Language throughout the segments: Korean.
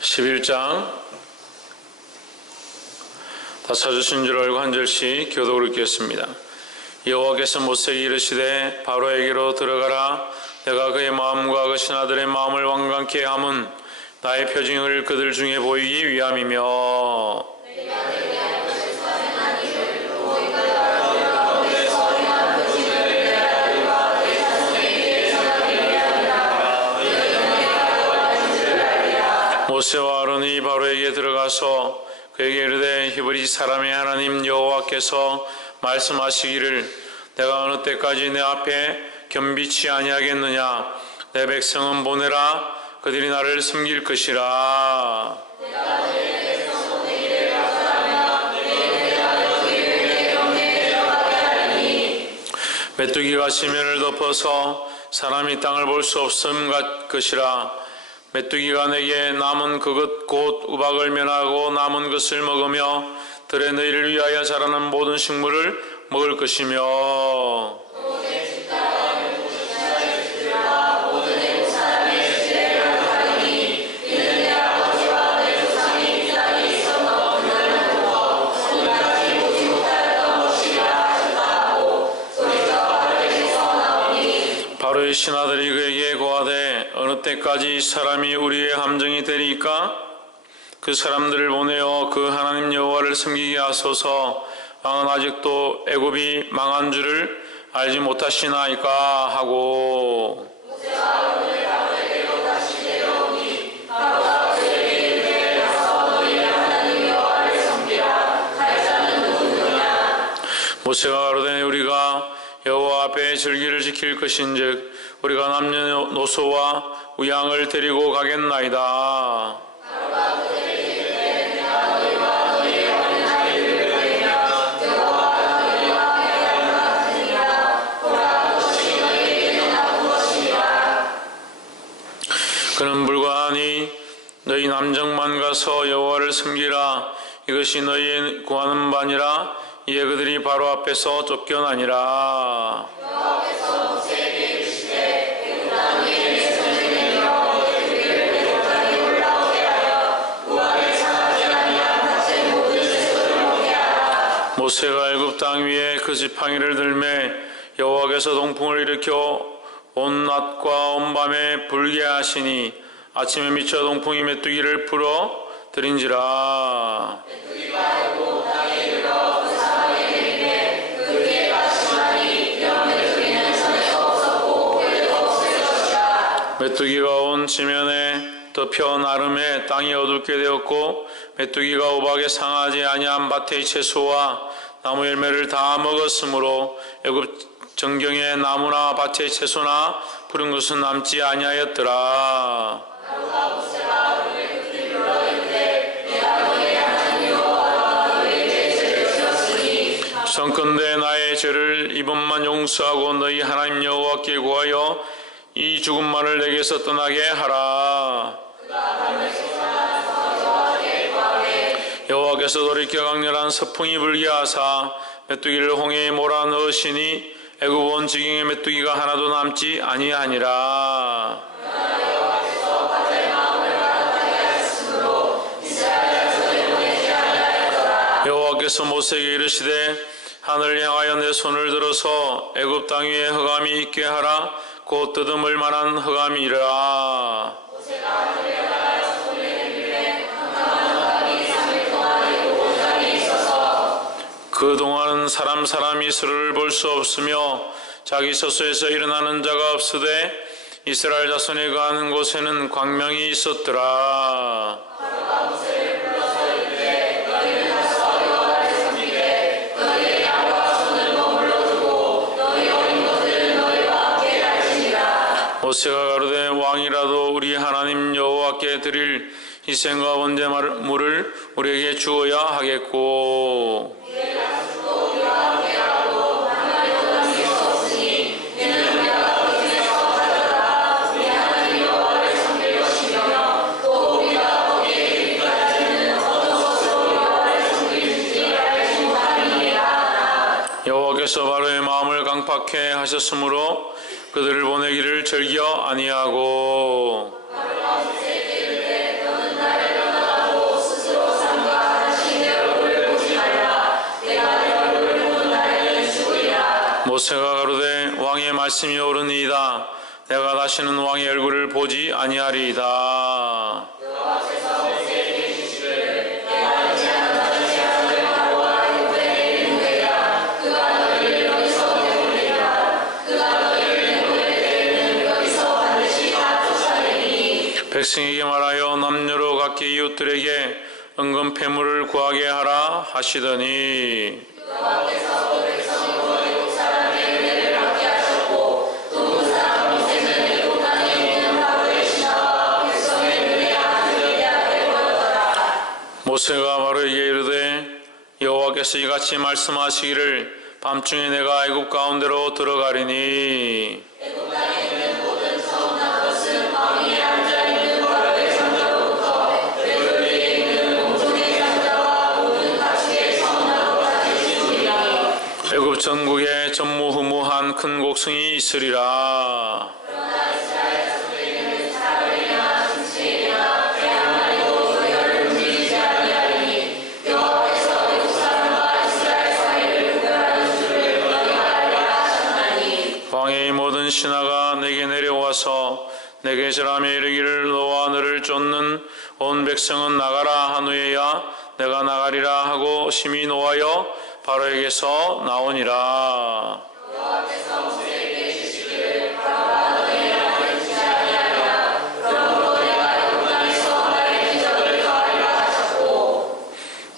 11장 다 찾으신 줄 알고 한 절씩 교독을 읽겠습니다. 여호와께서 모세에게 이르시되 바로에게로 들어가라. 내가 그의 마음과 그 신하들의 마음을 완강케 함은 나의 표징을 그들 중에 보이기 위함이며 모세와 아론이 바로에게 들어가서 그에게 이르되 히브리 사람의 하나님 여호와께서 말씀하시기를 내가 어느 때까지 내 앞에 겸비치 아니하겠느냐. 내 백성은 보내라. 그들이 나를 섬길 것이라. 메뚜기가 지면을 덮어서 사람이 땅을 볼 수 없음 것이라. 메뚜기가 내게 남은 그것 곧 우박을 면하고 남은 것을 먹으며 들에 너희를 위하여 자라는 모든 식물을 먹을 것이며 바로의 신하들이 그에게 고하되 어느 때까지 사람이 우리의 함정이 되리까? 그 사람들을 보내어 그 하나님 여호와를 섬기게 하소서. 왕은 아직도 애굽이 망한 줄을 알지 못하시나이까 하고 모세가 가로되 우리가 여호와 앞에 절기를 지킬 것인즉 우리가 남녀노소와 우양을 데리고 가겠나이다. 그는 불과하니 너희 남정만 가서 여호와를 섬기라. 이것이 너희 구하는 바니라. 이에 그들이 바로 앞에서 쫓겨나니라. 여호와께서 모세에게 이르시되 애굽 땅에 내 손을 내밀어 너희를 요단에 올라오게 하여 우악에 상하지 아니한 밭의 모든 채소를 먹게 하라. 모세가 애굽 땅 위에 그 지팡이를 들매 여호와께서 동풍을 일으켜 온 낮과 온 밤에 불게 하시니 아침에 미쳐 동풍이 메뚜기를 풀어 들인지라. 메뚜기가 애굽 땅에 이르러 그 사방에 내리매 그 위에 가시마니 이런 메뚜기는 전에도 없었고 후에도 없을 것이라. 메뚜기가 온 지면에 덮여 나름에 땅이 어둡게 되었고 메뚜기가 우박에 상하지 아니한 밭의 채소와 나무 열매를 다 먹었으므로 애굽 정경에 나무나 밭의 채소나 푸른 것은 남지 아니하였더라. 성컨대 나의 죄를 이번만 용서하고 너희 하나님 여호와께 구하여 이 죽음만을 내게서 떠나게 하라. 여호와께서 돌이켜 강렬한 서풍이 불게 하사 메뚜기를 홍해에 몰아넣으시니 애굽 온 지경에 메뚜기가 하나도 남지 아니하니라. 여호와께서 모세에게 이르시되 하늘을 향하여 내 손을 들어서 애굽 땅 위에 흑암이 있게 하라. 곧 뜯음을 만한 흑암이라. 그동안은 사람이 서로를 볼 수 없으며 자기 소수에서 일어나는 자가 없으되 이스라엘 자손이 거하는 곳에는 광명이 있었더라. 모세가 가로되 왕이라도 우리 하나님 여호와께 드릴 희생과 번제물을 우리에게 주어야 하겠고 여호와께서 바로의 마음을 강팍해 하셨으므로 그들을 보내기를 즐겨 아니하고 모세가 가로되 왕의 말씀이 옳으니이다. 내가 다시는 왕의 얼굴을 보지 아니하리이다. 백성에게 말하여 남녀로 각기 이웃들에게 은금 패물을 구하게 하라 하시더니 모세가 바로에게 이르되 여호와께서 이같이 말씀하시기를 밤중에 내가 애굽 가운데로 들어가리니 애굽 전국에 전무후무한 큰 곡성이 있으리라. 왕의 모든 신하가 내게 내려와서 내게 절하며 이르기를 너와 너를 쫓는 온 백성은 나가라 한 후에야 내가 나가리라 하고 심히 노하여 바로에게서 나오니라.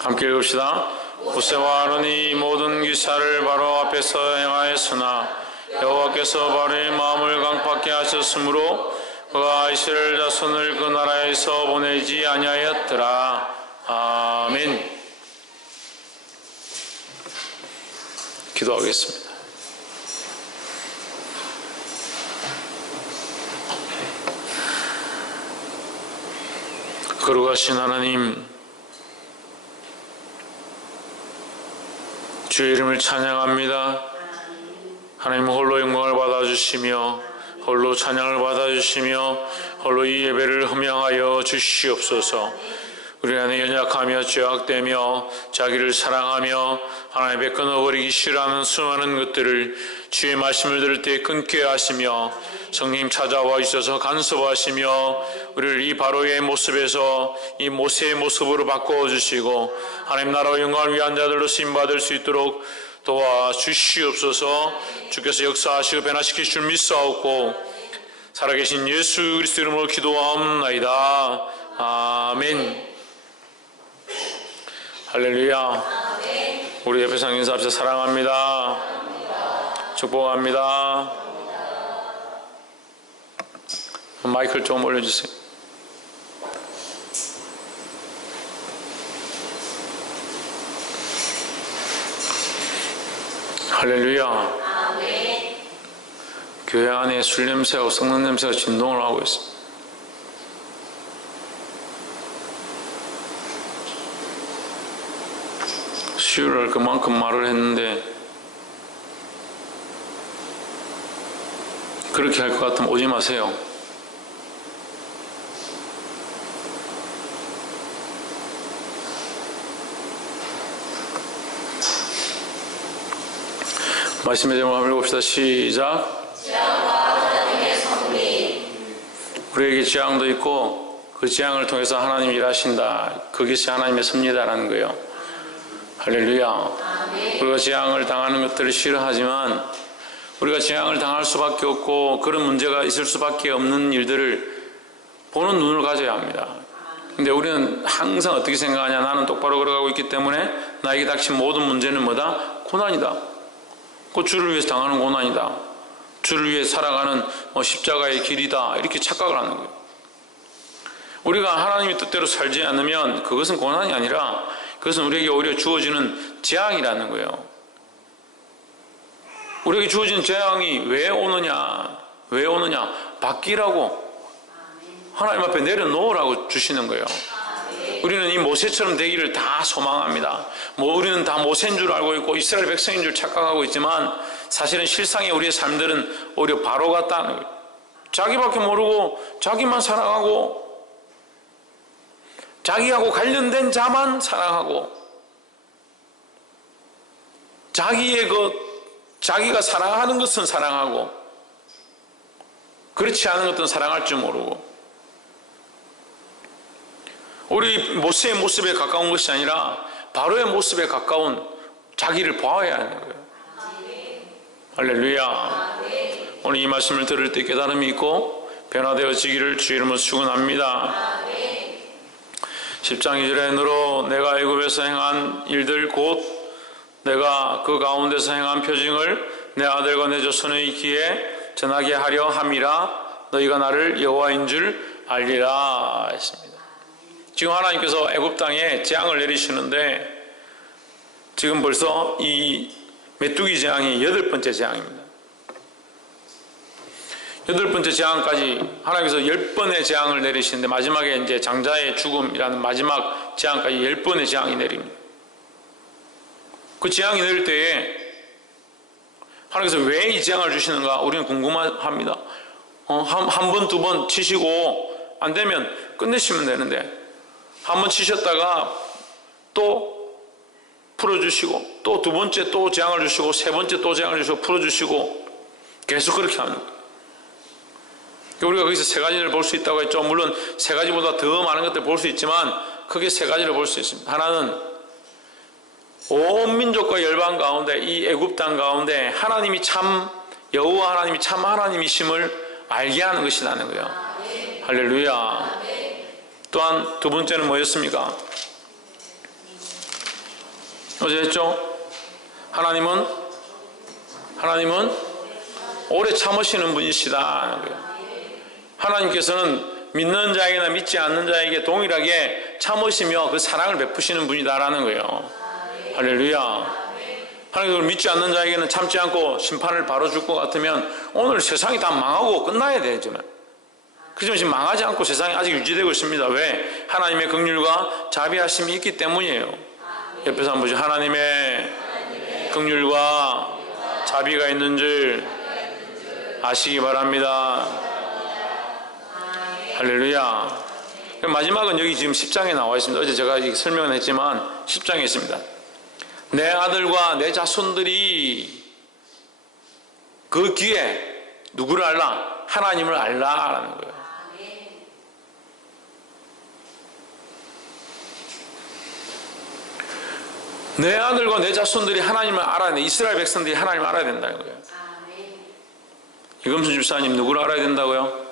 함께 읽읍시다. 모세와 아론이 모든 기사를 바로 앞에서 행하였으나 여호와께서 바로의 마음을 강팍게 하셨으므로 그가 이스라엘 자손을 그 나라에서 보내지 아니하였더라. 아멘. 기도하겠습니다. 거룩하신 하나님, 주의 이름을 찬양합니다. 하나님 홀로 영광을 받아주시며 홀로 찬양을 받아주시며 홀로 이 예배를 흠양하여 주시옵소서. 우리 안에 연약하며 죄악되며 자기를 사랑하며 하나님의 끊어버리기 싫어하는 수많은 것들을 주의 말씀을 들을 때 끊게 하시며 성령 찾아와 있어서 간섭하시며 우리를 이 바로의 모습에서 이 모세의 모습으로 바꿔주시고 하나님 나라와 영광을 위한 자들로 쓰임받을 수 있도록 도와주시옵소서. 주께서 역사하시고 변화시킬 줄 믿사옵고 살아계신 예수 그리스도 이름으로 기도하옵나이다. 아멘. 할렐루야. 우리 옆에 상 인사합시다. 사랑합니다. 축복합니다. 마이크를 좀 올려주세요. 할렐루야. 교회 안에 술 냄새하고 성령 냄새가 진동을 하고 있습니다. 수요일날 그만큼 말을 했는데 그렇게 할 것 같으면 오지 마세요. 말씀의 제목 한번 읽읍시다. 시작. 우리에게 재앙도 있고 그 재앙을 통해서 하나님이 일하신다. 그것이 하나님의 섭리다라는 거예요. 할렐루야. 우리가 재앙을 당하는 것들을 싫어하지만 우리가 재앙을 당할 수밖에 없고 그런 문제가 있을 수밖에 없는 일들을 보는 눈을 가져야 합니다. 근데 우리는 항상 어떻게 생각하냐. 나는 똑바로 걸어가고 있기 때문에 나에게 닥친 모든 문제는 뭐다? 고난이다. 그 주를 위해서 당하는 고난이다. 주를 위해 살아가는 십자가의 길이다. 이렇게 착각을 하는 거예요. 우리가 하나님의 뜻대로 살지 않으면 그것은 고난이 아니라 그것은 우리에게 오히려 주어지는 재앙이라는 거예요. 우리에게 주어진 재앙이 왜 오느냐? 왜 오느냐? 바뀌라고 하나님 앞에 내려놓으라고 주시는 거예요. 우리는 이 모세처럼 되기를 다 소망합니다. 우리는 다 모세인 줄 알고 있고 이스라엘 백성인 줄 착각하고 있지만 사실은 실상의 우리의 삶들은 오히려 바로 같다는 거예요. 자기밖에 모르고 자기만 사랑하고 자기하고 관련된 자만 사랑하고 자기의 것 자기가 사랑하는 것은 사랑하고 그렇지 않은 것은 사랑할 줄 모르고, 우리 모세의 모습에 가까운 것이 아니라 바로의 모습에 가까운 자기를 보아야 하는 거예요. 할렐루야. 오늘 이 말씀을 들을 때 깨달음이 있고 변화되어지기를 주의 이름으로 축원합니다. 10장 2절에 너로 내가 애굽에서 행한 일들 곧 내가 그 가운데서 행한 표징을 내 아들과 내 조선의 귀에 전하게 하려 함이라 너희가 나를 여호와인 줄 알리라 했습니다. 지금 하나님께서 애굽 땅에 재앙을 내리시는데 지금 벌써 이 메뚜기 재앙이 8번째 재앙입니다. 8번째 재앙까지 하나님께서 10번의 재앙을 내리시는데 마지막에 이제 장자의 죽음이라는 마지막 재앙까지 10번의 재앙이 내립니다. 그 재앙이 내릴 때에 하나님께서 왜 이 재앙을 주시는가 우리는 궁금합니다. 한 번, 두 번 치시고 안 되면 끝내시면 되는데 한 번 치셨다가 또 풀어주시고 또 두 번째 또 재앙을 주시고 세 번째 또 재앙을 주시고 풀어주시고 계속 그렇게 합니다. 우리가 거기서 세 가지를 볼 수 있다고 했죠. 물론 세 가지보다 더 많은 것들을 볼 수 있지만 크게 세 가지를 볼 수 있습니다. 하나는 온 민족과 열방 가운데 이 애굽 땅 가운데 하나님이 참 여호와 하나님이 참 하나님이심을 알게 하는 것이라는 거예요. 할렐루야. 또한 두 번째는 뭐였습니까? 어제 했죠? 하나님은 오래 참으시는 분이시다. 하나님께서는 믿는 자에게나 믿지 않는 자에게 동일하게 참으시며 그 사랑을 베푸시는 분이다라는 거예요. 할렐루야. 하나님을 믿지 않는 자에게는 참지 않고 심판을 바로 줄 것 같으면 오늘 세상이 다 망하고 끝나야 되지만 그렇지만 지금 망하지 않고 세상이 아직 유지되고 있습니다. 왜? 하나님의 긍휼과 자비하심이 있기 때문이에요. 옆에서 한번 보죠. 하나님의 긍휼과 자비가 있는 줄 아시기 바랍니다. 할렐루야. 마지막은 여기 지금 10장에 나와 있습니다. 어제 제가 설명을 했지만 10장에 있습니다. 내 아들과 내 자손들이 그 귀에 누구를 알라? 하나님을 알라라는 거예요. 내 아들과 내 자손들이 하나님을 알아야 돼. 이스라엘 백성들이 하나님을 알아야 된다는 거예요. 이금순 집사님 누구를 알아야 된다고요?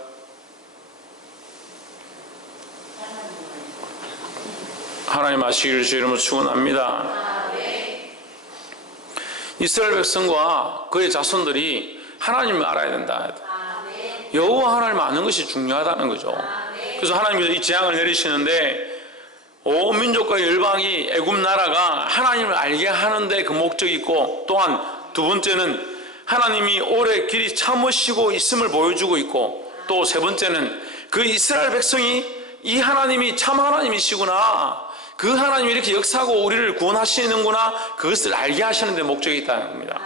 하나님 아시기를 주의 이름으로 축원합니다. 이스라엘 백성과 그의 자손들이 하나님을 알아야 된다. 여호와 하나님을 아는 것이 중요하다는 거죠. 그래서 하나님께서 이 재앙을 내리시는데 온 민족과 열방이 애굽 나라가 하나님을 알게 하는데 그 목적이 있고, 또한 두 번째는 하나님이 오래 길이 참으시고 있음을 보여주고 있고, 또 세 번째는 그 이스라엘 백성이 이 하나님이 참 하나님이시구나, 그 하나님이 이렇게 역사하고 우리를 구원하시는구나, 그것을 알게 하시는 데 목적이 있다는 겁니다.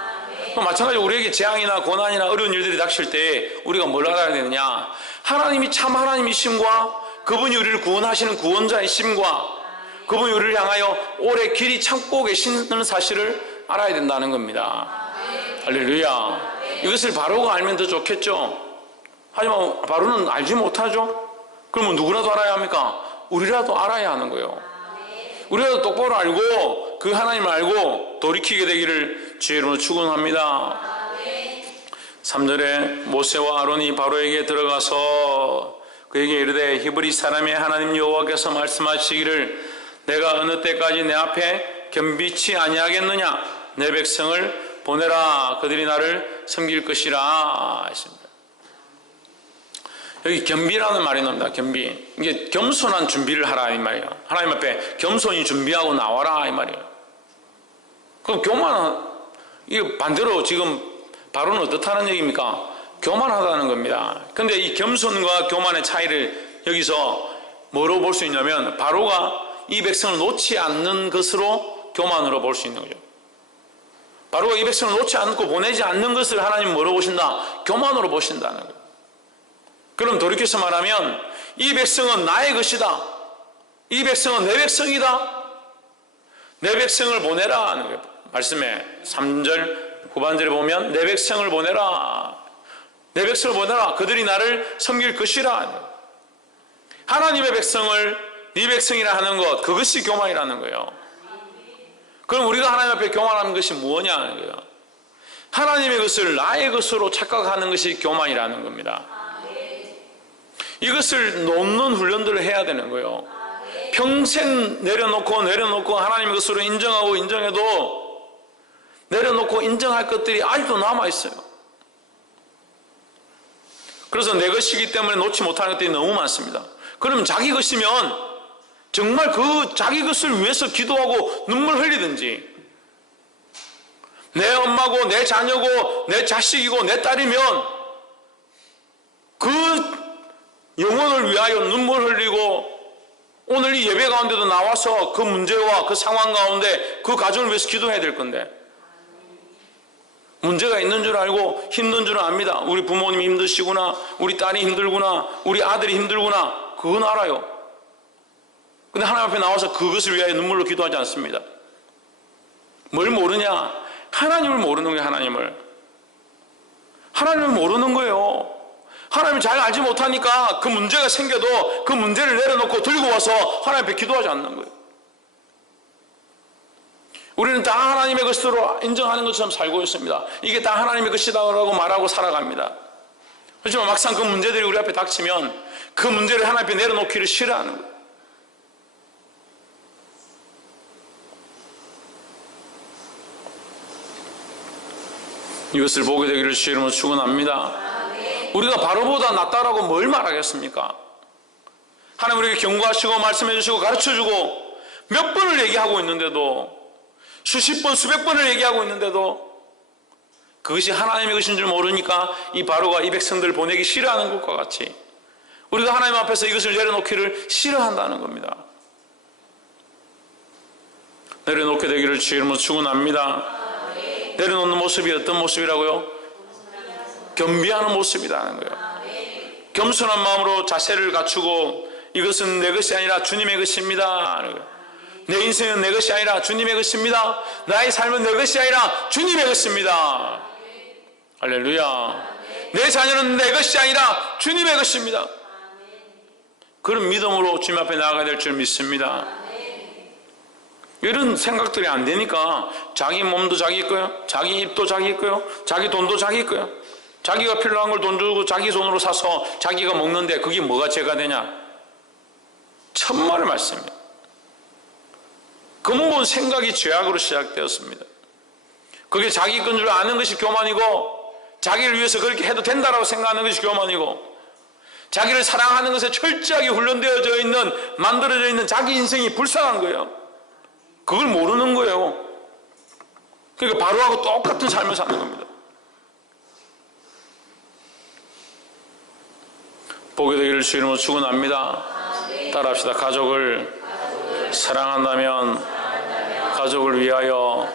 마찬가지로 우리에게 재앙이나 고난이나 어려운 일들이 닥칠 때 우리가 뭘 알아야 되느냐? 하나님이 참 하나님이심과 그분이 우리를 구원하시는 구원자이심과 그분이 우리를 향하여 오래 길이 참고 계시는 사실을 알아야 된다는 겁니다. 할렐루야. 이것을 바로가 알면 더 좋겠죠. 하지만 바로는 알지 못하죠. 그러면 누구라도 알아야 합니까? 우리라도 알아야 하는 거예요. 우리라도 똑바로 알고 그 하나님을 알고 돌이키게 되기를 주의 이름으로 축원합니다. 3절에 모세와 아론이 바로에게 들어가서 그에게 이르되 히브리 사람의 하나님 여호와께서 말씀하시기를 내가 어느 때까지 내 앞에 겸비치 아니하겠느냐? 내 백성을 보내라. 그들이 나를 섬길 것이라 했습니다. 여기 겸비라는 말이 나옵니다. 겸비. 이게 겸손한 준비를 하라 이 말이에요. 하나님 앞에 겸손히 준비하고 나와라 이 말이에요. 그럼 교만은 이게 반대로 지금 바로는 어떻다는 얘기입니까? 교만하다는 겁니다. 근데 이 겸손과 교만의 차이를 여기서 뭐로 볼 수 있냐면 바로가 이 백성을 놓지 않는 것으로 교만으로 볼 수 있는 거죠. 바로가 이 백성을 놓지 않고 보내지 않는 것을 하나님 뭐로 보신다? 교만으로 보신다는 거예요. 그럼 돌이켜서 말하면 이 백성은 나의 것이다. 이 백성은 내 백성이다. 내 백성을 보내라 하는 거예요. 말씀에 3절 후반절에 보면 내 백성을 보내라. 내 백성을 보내라. 그들이 나를 섬길 것이라. 하나님의 백성을 네 백성이라 하는 것, 그것이 교만이라는 거예요. 그럼 우리가 하나님 앞에 교만하는 것이 무엇냐 하는 거예요. 하나님의 것을 나의 것으로 착각하는 것이 교만이라는 겁니다. 이것을 놓는 훈련들을 해야 되는 거예요. 평생 내려놓고 하나님의 것으로 인정하고 인정해도 내려놓고 인정할 것들이 아직도 남아있어요. 그래서 내 것이기 때문에 놓지 못하는 것들이 너무 많습니다. 그럼 자기 것이면 정말 그 자기 것을 위해서 기도하고 눈물 흘리든지, 내 엄마고 내 자녀고 내 자식이고 내 딸이면 그 영혼을 위하여 눈물 흘리고 오늘 이 예배 가운데도 나와서 그 문제와 그 상황 가운데 그 가정을 위해서 기도해야 될 건데, 문제가 있는 줄 알고 힘든 줄은 압니다. 우리 부모님이 힘드시구나, 우리 딸이 힘들구나, 우리 아들이 힘들구나, 그건 알아요. 근데 하나님 앞에 나와서 그것을 위하여 눈물로 기도하지 않습니다. 뭘 모르냐? 하나님을 모르는 거예요. 하나님을 모르는 거예요. 하나님을 잘 알지 못하니까 그 문제가 생겨도 그 문제를 내려놓고 들고 와서 하나님 앞에 기도하지 않는 거예요. 우리는 다 하나님의 것으로 인정하는 것처럼 살고 있습니다. 이게 다 하나님의 것이다라고 말하고 살아갑니다. 그렇지만 막상 그 문제들이 우리 앞에 닥치면 그 문제를 하나님 앞에 내려놓기를 싫어하는 거예요. 이것을 보게 되기를 주의 이름으로 축원합니다. 우리가 바로보다 낫다라고 뭘 말하겠습니까? 하나님 우리에게 경고하시고 말씀해 주시고 가르쳐 주고 몇 번을 얘기하고 있는데도, 수십 번 수백 번을 얘기하고 있는데도 그것이 하나님의 것인 줄 모르니까 이 바로가 이 백성들을 보내기 싫어하는 것과 같이 우리가 하나님 앞에서 이것을 내려놓기를 싫어한다는 겁니다. 내려놓게 되기를 주의 이름으로 축원합니다. 내려놓는 모습이 어떤 모습이라고요? 겸비하는 모습이라는 거예요. 겸손한 마음으로 자세를 갖추고 이것은 내 것이 아니라 주님의 것입니다. 내 인생은 내 것이 아니라 주님의 것입니다. 나의 삶은 내 것이 아니라 주님의 것입니다. 할렐루야. 내 자녀는 내 것이 아니라 주님의 것입니다. 그런 믿음으로 주님 앞에 나아가야 될 줄 믿습니다. 이런 생각들이 안 되니까 자기 몸도 자기 거요, 자기 입도 자기 거요, 자기 돈도 자기 거요, 자기가 필요한 걸 돈 주고 자기 손으로 사서 자기가 먹는데 그게 뭐가 죄가 되냐? 천만의 말씀입니다. 근본 생각이 죄악으로 시작되었습니다. 그게 자기 건 줄 아는 것이 교만이고, 자기를 위해서 그렇게 해도 된다라고 생각하는 것이 교만이고, 자기를 사랑하는 것에 철저하게 훈련되어져 있는, 만들어져 있는 자기 인생이 불쌍한 거예요. 그걸 모르는 거예요. 그러니까 바로하고 똑같은 삶을 사는 겁니다. 보게 되기를 주의 이름으로 축원합니다. 따라합시다. 가족을 사랑한다면 가족을 위하여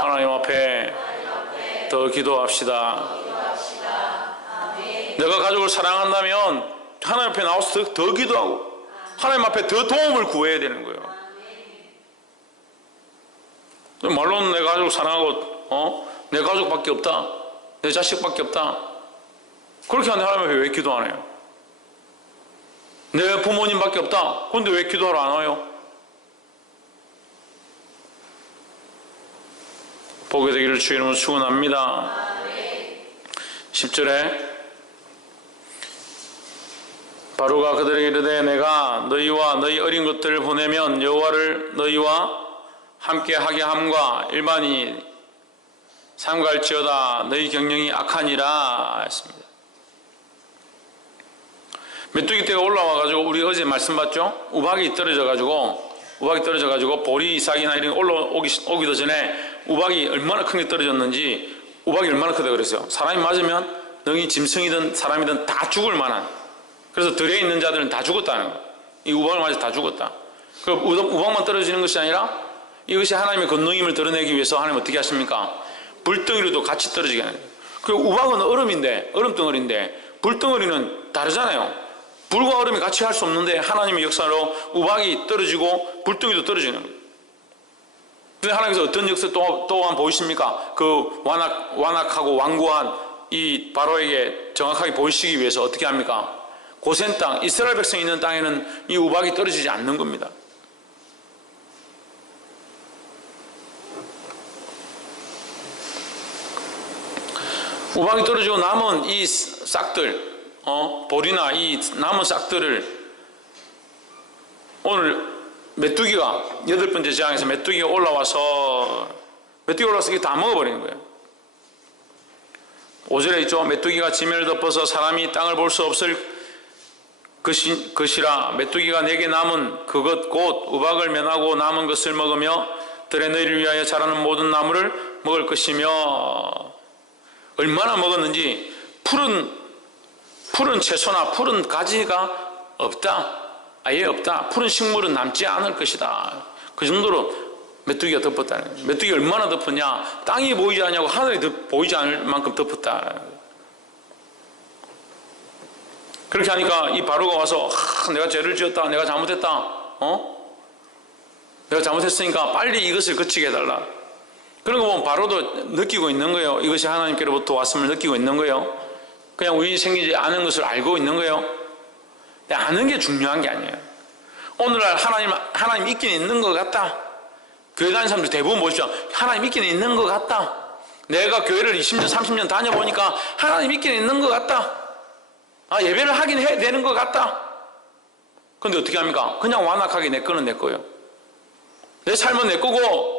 하나님 앞에 더 기도합시다. 내가 가족을 사랑한다면 하나님 앞에 나와서 더 기도하고 하나님 앞에 더 도움을 구해야 되는 거예요. 말로는 내 가족을 사랑하고 내 가족밖에 없다, 내 자식밖에 없다, 그렇게 하는데 하나님 앞에 왜 기도 안 해요? 내 부모님밖에 없다, 그런데 왜 기도하러 안 와요? 보게 되기를 주의 이름으로 축원합니다. 10절에 바로가 그들에게 이르되 내가 너희와 너희 어린 것들을 보내면 여호와를 너희와 함께 하게 함과 일반이 삼갈지어다 너희 경영이 악하니라 했습니다. 메뚜기 떼가 올라와가지고 우리 어제 말씀 봤죠? 우박이 떨어져가지고 볼이 이삭이나 이런 게 올라오기도 전에 우박이 얼마나 큰 게 떨어졌는지, 우박이 얼마나 크다 그랬어요. 사람이 맞으면 능히 짐승이든 사람이든 다 죽을 만한, 그래서 들에 있는 자들은 다 죽었다는 거예요. 이 우박을 맞아 다 죽었다. 그 우박만 떨어지는 것이 아니라 이것이 하나님의 권능임을 드러내기 위해서 하나님 어떻게 하십니까? 불덩이로도 같이 떨어지게 하는 거예요. 그 우박은 얼음덩어리인데 불덩어리는 다르잖아요. 불과 얼음이 같이 할 수 없는데 하나님의 역사로 우박이 떨어지고 불덩이도 떨어지는 거예요. 근데 하나님께서 어떤 역사 또한 보이십니까? 그 완악하고 완고한 이 바로에게 정확하게 보이시기 위해서 어떻게 합니까? 고센 땅, 이스라엘 백성이 있는 땅에는 이 우박이 떨어지지 않는 겁니다. 우박이 떨어지고 남은 이 싹들, 볼이나 이 남은 싹들을 오늘 메뚜기가 8번째 재앙에서 메뚜기가 올라와서 이게 다 먹어버리는 거예요. 5절에 있죠. 메뚜기가 지면을 덮어서 사람이 땅을 볼 수 없을 것이라. 메뚜기가 내게 남은 그것 곧 우박을 면하고 남은 것을 먹으며 들에 너희를 위하여 자라는 모든 나무를 먹을 것이며. 얼마나 먹었는지 푸른 채소나 푸른 가지가 없다. 아예 없다. 푸른 식물은 남지 않을 것이다. 그 정도로 메뚜기가 덮었다는 거예요. 메뚜기가 얼마나 덮었냐? 땅이 보이지 않냐고 하늘이 보이지 않을 만큼 덮었다. 그렇게 하니까 이 바로가 와서 내가 죄를 지었다. 내가 잘못했다. 내가 잘못했으니까 빨리 이것을 그치게 해달라. 그런 거 보면 바로도 느끼고 있는 거예요. 이것이 하나님께로부터 왔음을 느끼고 있는 거예요. 그냥 우연히 생기지 않은 것을 알고 있는 거예요. 아는 게 중요한 게 아니에요. 오늘날 하나님 있긴 있는 것 같다. 교회 다니는 사람들 대부분 보십시오. 하나님 있긴 있는 것 같다. 내가 교회를 20년, 30년 다녀보니까 하나님 있긴 있는 것 같다. 예배를 하긴 해야 되는 것 같다. 그런데 어떻게 합니까? 그냥 완악하게 내 거는 내 거예요. 내 삶은 내 거고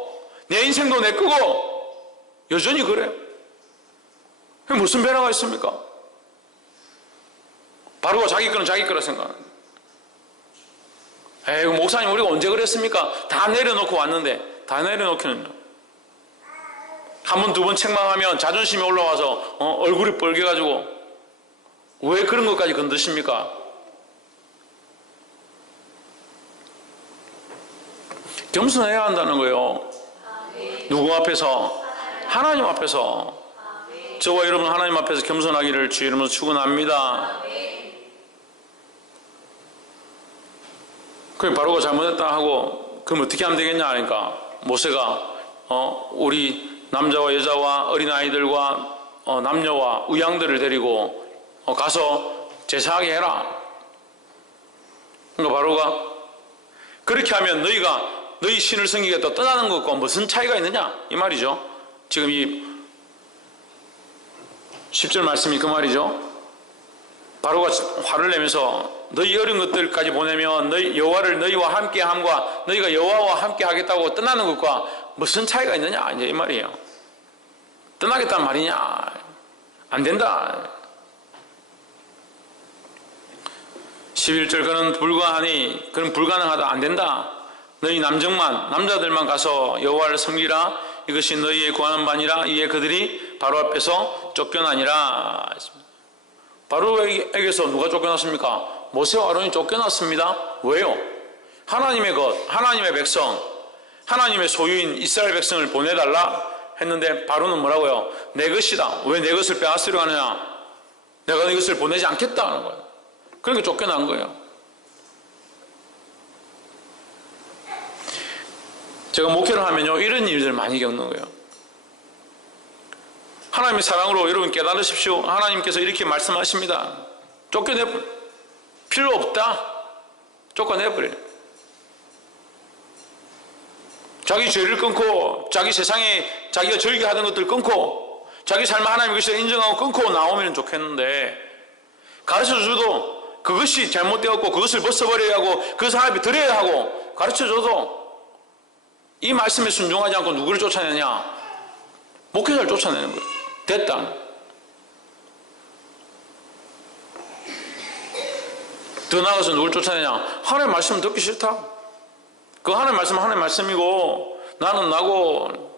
내 인생도 내 거고 여전히 그래요. 무슨 변화가 있습니까? 바로가 자기 거는 자기 거라 생각합니다. 에이, 목사님 우리가 언제 그랬습니까? 다 내려놓고 왔는데. 다 내려놓기는요. 한 번, 두 번 책망하면 자존심이 올라와서 얼굴이 뻘개가지고 왜 그런 것까지 건드십니까? 겸손해야 한다는 거예요. 누구 앞에서? 하나님 앞에서. 저와 여러분 하나님 앞에서 겸손하기를 주의 이름으로 축원합니다. 그럼 바로가 잘못했다 하고 그럼 어떻게 하면 되겠냐 하니까 모세가 우리 남자와 여자와 어린아이들과 남녀와 우양들을 데리고 가서 제사하게 해라. 그러니까 바로가 그렇게 하면 너희 신을 섬기겠다 떠나는 것과 무슨 차이가 있느냐 이 말이죠. 지금 이 10절 말씀이 그 말이죠. 바로가 화를 내면서 너희 어린 것들까지 보내면 너희 여호와를 너희와 함께함과 너희가 여호와와 함께 하겠다고 떠나는 것과 무슨 차이가 있느냐 이제 이 말이에요. 떠나겠다는 말이냐? 안 된다. 11절 그는 불가능하다. 안 된다. 너희 남자들만 가서 여호와를 섬기라. 이것이 너희의 구하는 바니라. 이에 그들이 바로 앞에서 쫓겨나니라. 바로에게서 누가 쫓겨났습니까? 모세와 아론이 쫓겨났습니다. 왜요? 하나님의 것, 하나님의 백성, 하나님의 소유인 이스라엘 백성을 보내달라 했는데 바로는 뭐라고요? 내 것이다. 왜 내 것을 빼앗으려 하느냐? 내가 네 것을 보내지 않겠다 하는 거예요. 그러니까 쫓겨난 거예요. 제가 목회를 하면요 이런 일들을 많이 겪는 거예요. 하나님의 사랑으로 여러분 깨달으십시오. 하나님께서 이렇게 말씀하십니다. 쫓겨내버려. 필요 없다. 쫓아내버려. 자기 죄를 끊고 자기 세상에 자기가 즐겨하던 것들 끊고 자기 삶을 하나님의 것이라 인정하고 끊고 나오면 좋겠는데 가르쳐줘도 그것이 잘못되었고 그것을 벗어버려야 하고 그것을 하나님께 드려야 하고 가르쳐줘도 이 말씀에 순종하지 않고 누구를 쫓아내냐? 목회자를 쫓아내는 거예요. 됐다. 더 나아가서 누굴 쫓아내냐? 하나님의 말씀을 듣기 싫다. 그 하나님의 말씀은 하나님의 말씀이고 나는 나고.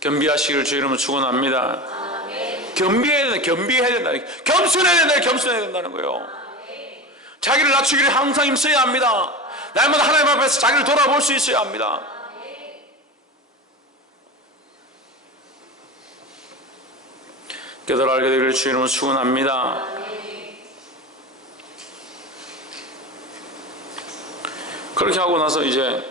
겸비하시기를 주의 이름으로 축원합니다. 겸비해야 된다. 겸손해야 된다는 거예요. 자기를 낮추기를 항상 힘써야 합니다. 날마다 하나님 앞에서 자기를 돌아볼 수 있어야 합니다. 깨달아 알게 되기를 주의 이름으로 축원합니다. 그렇게 하고 나서 이제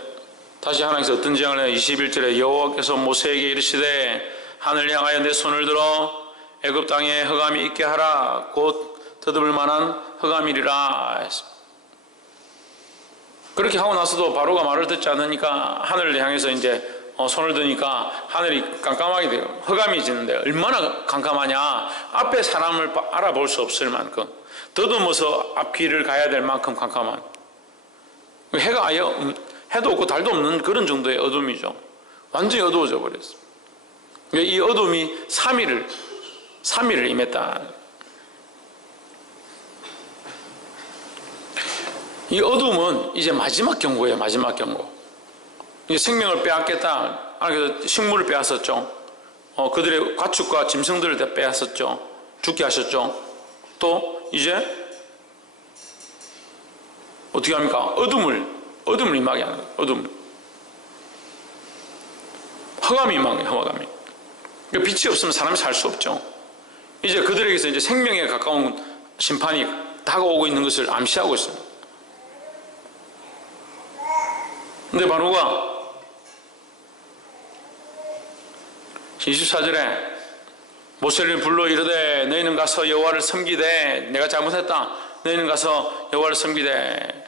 다시 하나님께서 어떤 재앙을 해요? 21절에 여호와께서 모세에게 이르시되 하늘 향하여 내 손을 들어 애굽 땅에 흑암이 있게 하라. 곧 더듬을 만한 흑암이리라 했습니다. 그렇게 하고 나서도 바로가 말을 듣지 않으니까 하늘을 향해서 이제 손을 드니까 하늘이 깜깜하게 돼요. 흑암이 지는데 얼마나 깜깜하냐. 앞에 사람을 알아볼 수 없을 만큼, 더듬어서 앞길을 가야 될 만큼 깜깜한, 해가 아예 해도 없고 달도 없는 그런 정도의 어둠이죠. 완전히 어두워져 버렸어요. 이 어둠이 3일을 임했다. 이 어둠은 이제 마지막 경고예요. 마지막 경고. 이제 생명을 빼앗겠다. 그래서 식물을 빼앗았죠. 그들의 가축과 짐승들을 다 빼앗았죠. 죽게 하셨죠. 또 이제 어떻게 합니까? 어둠을 임하게 하는 거예요. 어둠을. 흑암이 임하게 해요. 흑암이. 그러니까 빛이 없으면 사람이 살 수 없죠. 이제 그들에게서 이제 생명에 가까운 심판이 다가오고 있는 것을 암시하고 있습니다. 근데 바로가 24절에 모세를 불러 이르되 너희는 가서 여호와를 섬기되, 내가 잘못했다. 너희는 가서 여호와를 섬기되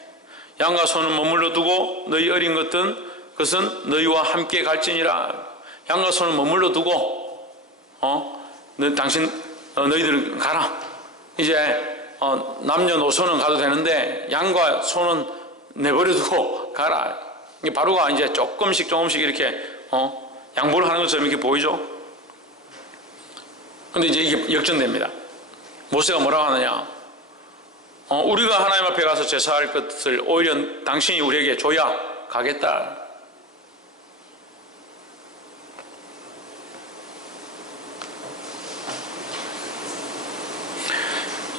양과 소는 머물러 두고 너희 어린 것은 너희와 함께 갈지니라. 양과 소는 머물러 두고 너희들은 가라. 이제 남녀노소는 가도 되는데 양과 소는 내버려 두고 가라. 바로가 이제 조금씩 이렇게 양보를 하는 것처럼 이렇게 보이죠. 근데 이제 이게 역전됩니다. 모세가 뭐라고 하느냐? 우리가 하나님 앞에 가서 제사할 것을 오히려 당신이 우리에게 줘야 가겠다.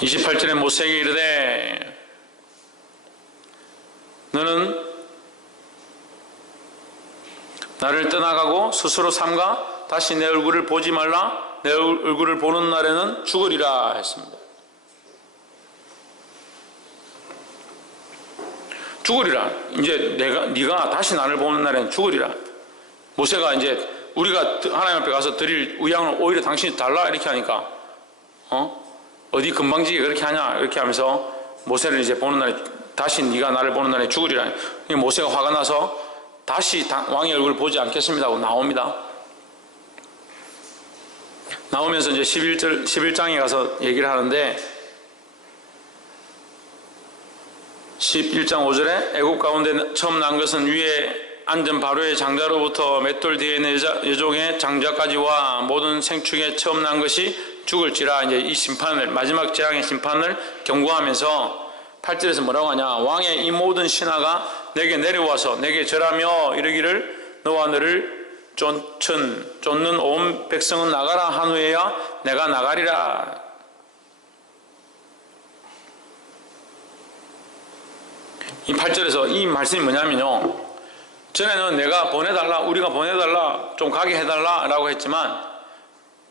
(28절에) 모세에게 이르되 너는 나를 떠나가고 스스로 삼가 다시 내 얼굴을 보지 말라. 내 얼굴을 보는 날에는 죽으리라 했습니다. 죽으리라. 이제 네가 다시 나를 보는 날에는 죽으리라. 모세가 이제 우리가 하나님 앞에 가서 드릴 의향을 오히려 당신이 달라 이렇게 하니까 어디 금방지게 그렇게 하냐 이렇게 하면서 모세를 이제 보는 날에, 다시 네가 나를 보는 날에 죽으리라. 모세가 화가 나서 다시 왕의 얼굴을 보지 않겠습니다 하고 나옵니다. 나오면서 이제 11장에 가서 얘기를 하는데 11장 5절에 애굽 가운데 처음 난 것은 위에 앉은 바로의 장자로부터 맷돌 뒤에 있는 여종의 장자까지와 모든 생축에 처음 난 것이 죽을지라. 이제 이 심판을, 마지막 재앙의 심판을 경고하면서 8절에서 뭐라고 하냐? 왕의 이 모든 신하가 내게 내려와서 내게 절하며 이르기를 너와 너를 쫓는 온 백성은 나가라 한 후에야 내가 나가리라. 이 8절에서 이 말씀이 뭐냐면요, 전에는 내가 보내달라, 우리가 보내달라, 좀 가게 해달라 라고 했지만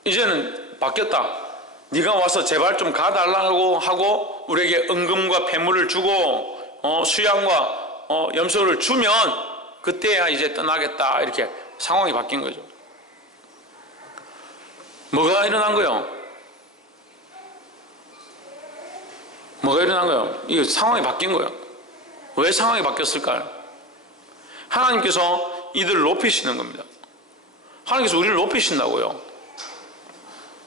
이제는 바뀌었다. 네가 와서 제발 좀 가달라고 하고 우리에게 은금과 폐물을 주고 수양과 염소를 주면 그때야 이제 떠나겠다. 이렇게 상황이 바뀐 거죠. 뭐가 일어난 거예요? 뭐가 일어난 거예요? 이 상황이 바뀐 거예요. 왜 상황이 바뀌었을까요? 하나님께서 이들을 높이시는 겁니다. 하나님께서 우리를 높이신다고요.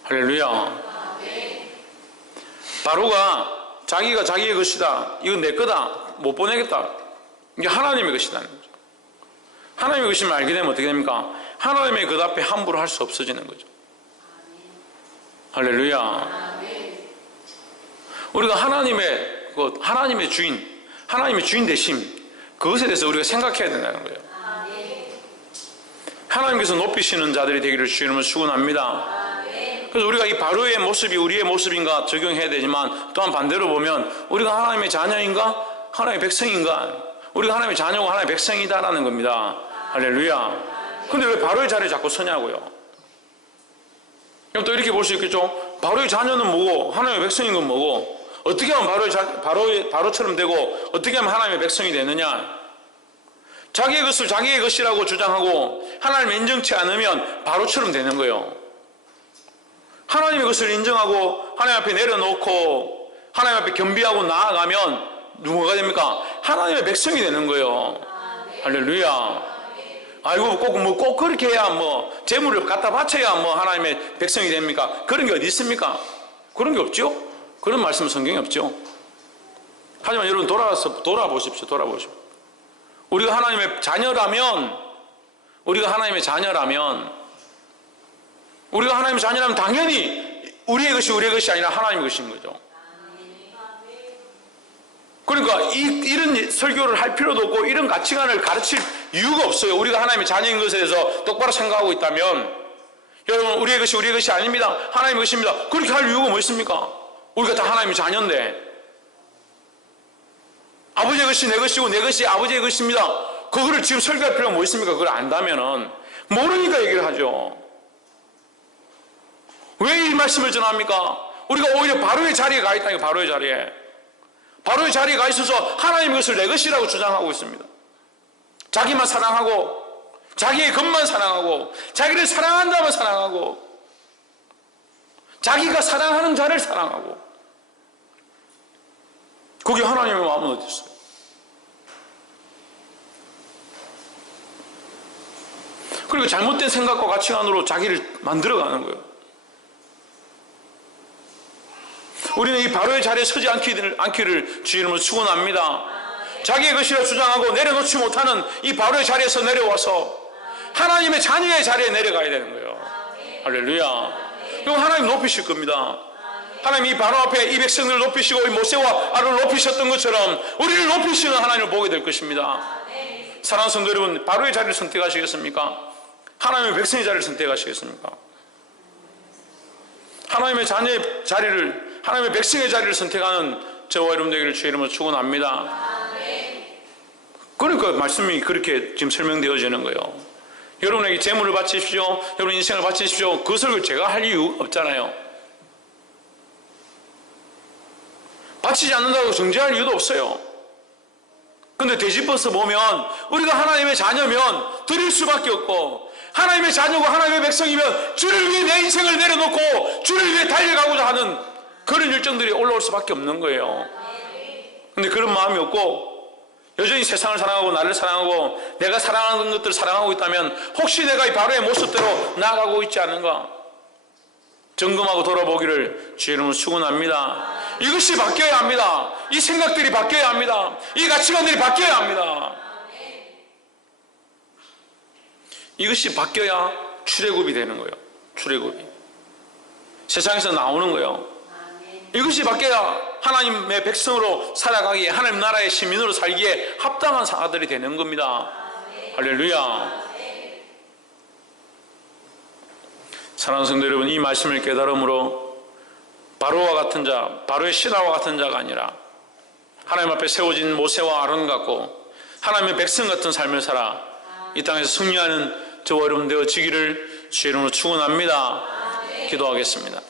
할렐루야. 바로가 자기가 자기의 것이다, 이건 내 거다, 못 보내겠다, 이게 하나님의 것이라는 거죠. 하나님의 것임을 알게 되면 어떻게 됩니까? 하나님의 것 앞에 함부로 할 수 없어지는 거죠. 할렐루야. 우리가 하나님의 주인, 하나님의 주인 되심, 그것에 대해서 우리가 생각해야 된다는 거예요. 하나님께서 높이시는 자들이 되기를 주님은 축원합니다. 그래서 우리가 이 바로의 모습이 우리의 모습인가 적용해야 되지만, 또한 반대로 보면 우리가 하나님의 자녀인가? 하나님의 백성인가? 우리가 하나님의 자녀고 하나님의 백성이다라는 겁니다. 할렐루야. 근데 왜 바로의 자리에 자꾸 서냐고요? 그럼 또 이렇게 볼 수 있겠죠? 바로의 자녀는 뭐고 하나님의 백성인 건 뭐고, 어떻게 하면 바로처럼 되고 어떻게 하면 하나님의 백성이 되느냐? 자기의 것을 자기의 것이라고 주장하고 하나님을 인정치 않으면 바로처럼 되는 거예요. 하나님의 것을 인정하고 하나님 앞에 내려놓고 하나님 앞에 겸비하고 나아가면 누구가 됩니까? 하나님의 백성이 되는 거예요. 할렐루야. 아이고 꼭 그렇게 해야 재물을 갖다 바쳐야 하나님의 백성이 됩니까? 그런 게 어디 있습니까? 그런 게 없죠. 그런 말씀은 성경에 없죠. 하지만 여러분 돌아보십시오. 우리가 하나님의 자녀라면 당연히 우리의 것이 아니라 하나님의 것인 거죠. 그러니까 이런 설교를 할 필요도 없고 이런 가치관을 가르칠 이유가 없어요. 우리가 하나님의 자녀인 것에 대해서 똑바로 생각하고 있다면, 여러분 우리의 것이 아닙니다. 하나님의 것입니다. 그렇게 할 이유가 뭐 있습니까? 우리가 다 하나님의 자녀인데, 아버지의 것이 내 것이고 내 것이 아버지의 것입니다. 그거를 지금 설교할 필요가 뭐 있습니까? 그걸 안다면은 모르니까 얘기를 하죠. 왜 이 말씀을 전합니까? 우리가 오히려 바로의 자리에 가 있다니까. 바로의 자리에 가 있어서 하나님의 것을 내 것이라고 주장하고 있습니다. 자기만 사랑하고 자기의 것만 사랑하고 자기를 사랑한다면 사랑하고 자기가 사랑하는 자를 사랑하고, 그게 하나님의 마음은 어디 있어요? 그리고 잘못된 생각과 가치관으로 자기를 만들어가는 거예요. 우리는 이 바로의 자리에 서지 않기를 주의 이름으로 축원합니다. 자기의 것이라 주장하고 내려놓지 못하는 이 바로의 자리에서 내려와서 하나님의 자녀의 자리에 내려가야 되는 거예요. 할렐루야. 그럼 하나님 높이실 겁니다. 하나님 이 바로 앞에 이 백성들을 높이시고 이 모세와 아론을 높이셨던 것처럼 우리를 높이시는 하나님을 보게 될 것입니다. 사랑하는 성도 여러분, 바로의 자리를 선택하시겠습니까? 하나님의 백성의 자리를 선택하시겠습니까? 하나님의 자녀의 자리를, 하나님의 백성의 자리를 선택하는 저와 여러분 되기를 주의 이름으로 축원합니다. 그러니까 말씀이 그렇게 지금 설명되어지는 거예요. 여러분에게 재물을 바치십시오, 여러분 인생을 바치십시오. 그것을 제가 할 이유 없잖아요. 바치지 않는다고 정죄할 이유도 없어요. 근데 되짚어서 보면 우리가 하나님의 자녀면 드릴 수밖에 없고, 하나님의 자녀고 하나님의 백성이면 주를 위해 내 인생을 내려놓고 주를 위해 달려가고자 하는 그런 열정들이 올라올 수밖에 없는 거예요. 근데 그런 마음이 없고 여전히 세상을 사랑하고 나를 사랑하고 내가 사랑하는 것들을 사랑하고 있다면 혹시 내가 이 바로의 모습대로 나아가고 있지 않은가 점검하고 돌아보기를 주의 이름으로 축원합니다. 이것이 바뀌어야 합니다. 이 생각들이 바뀌어야 합니다. 이 가치관들이 바뀌어야 합니다. 이것이 바뀌어야 출애굽이 되는 거예요. 출애굽이 세상에서 나오는 거예요. 이것이 바뀌어야 하나님의 백성으로 살아가기에, 하나님 나라의 시민으로 살기에 합당한 사람들이 되는 겁니다. 할렐루야. 사랑하는 성도 여러분, 이 말씀을 깨달음으로 바로와 같은 자, 바로의 신하와 같은 자가 아니라 하나님 앞에 세워진 모세와 아론 같고 하나님의 백성 같은 삶을 살아 이 땅에서 승리하는 저와 여러분 되어지기를 주의 이름으로 축원합니다. 기도하겠습니다.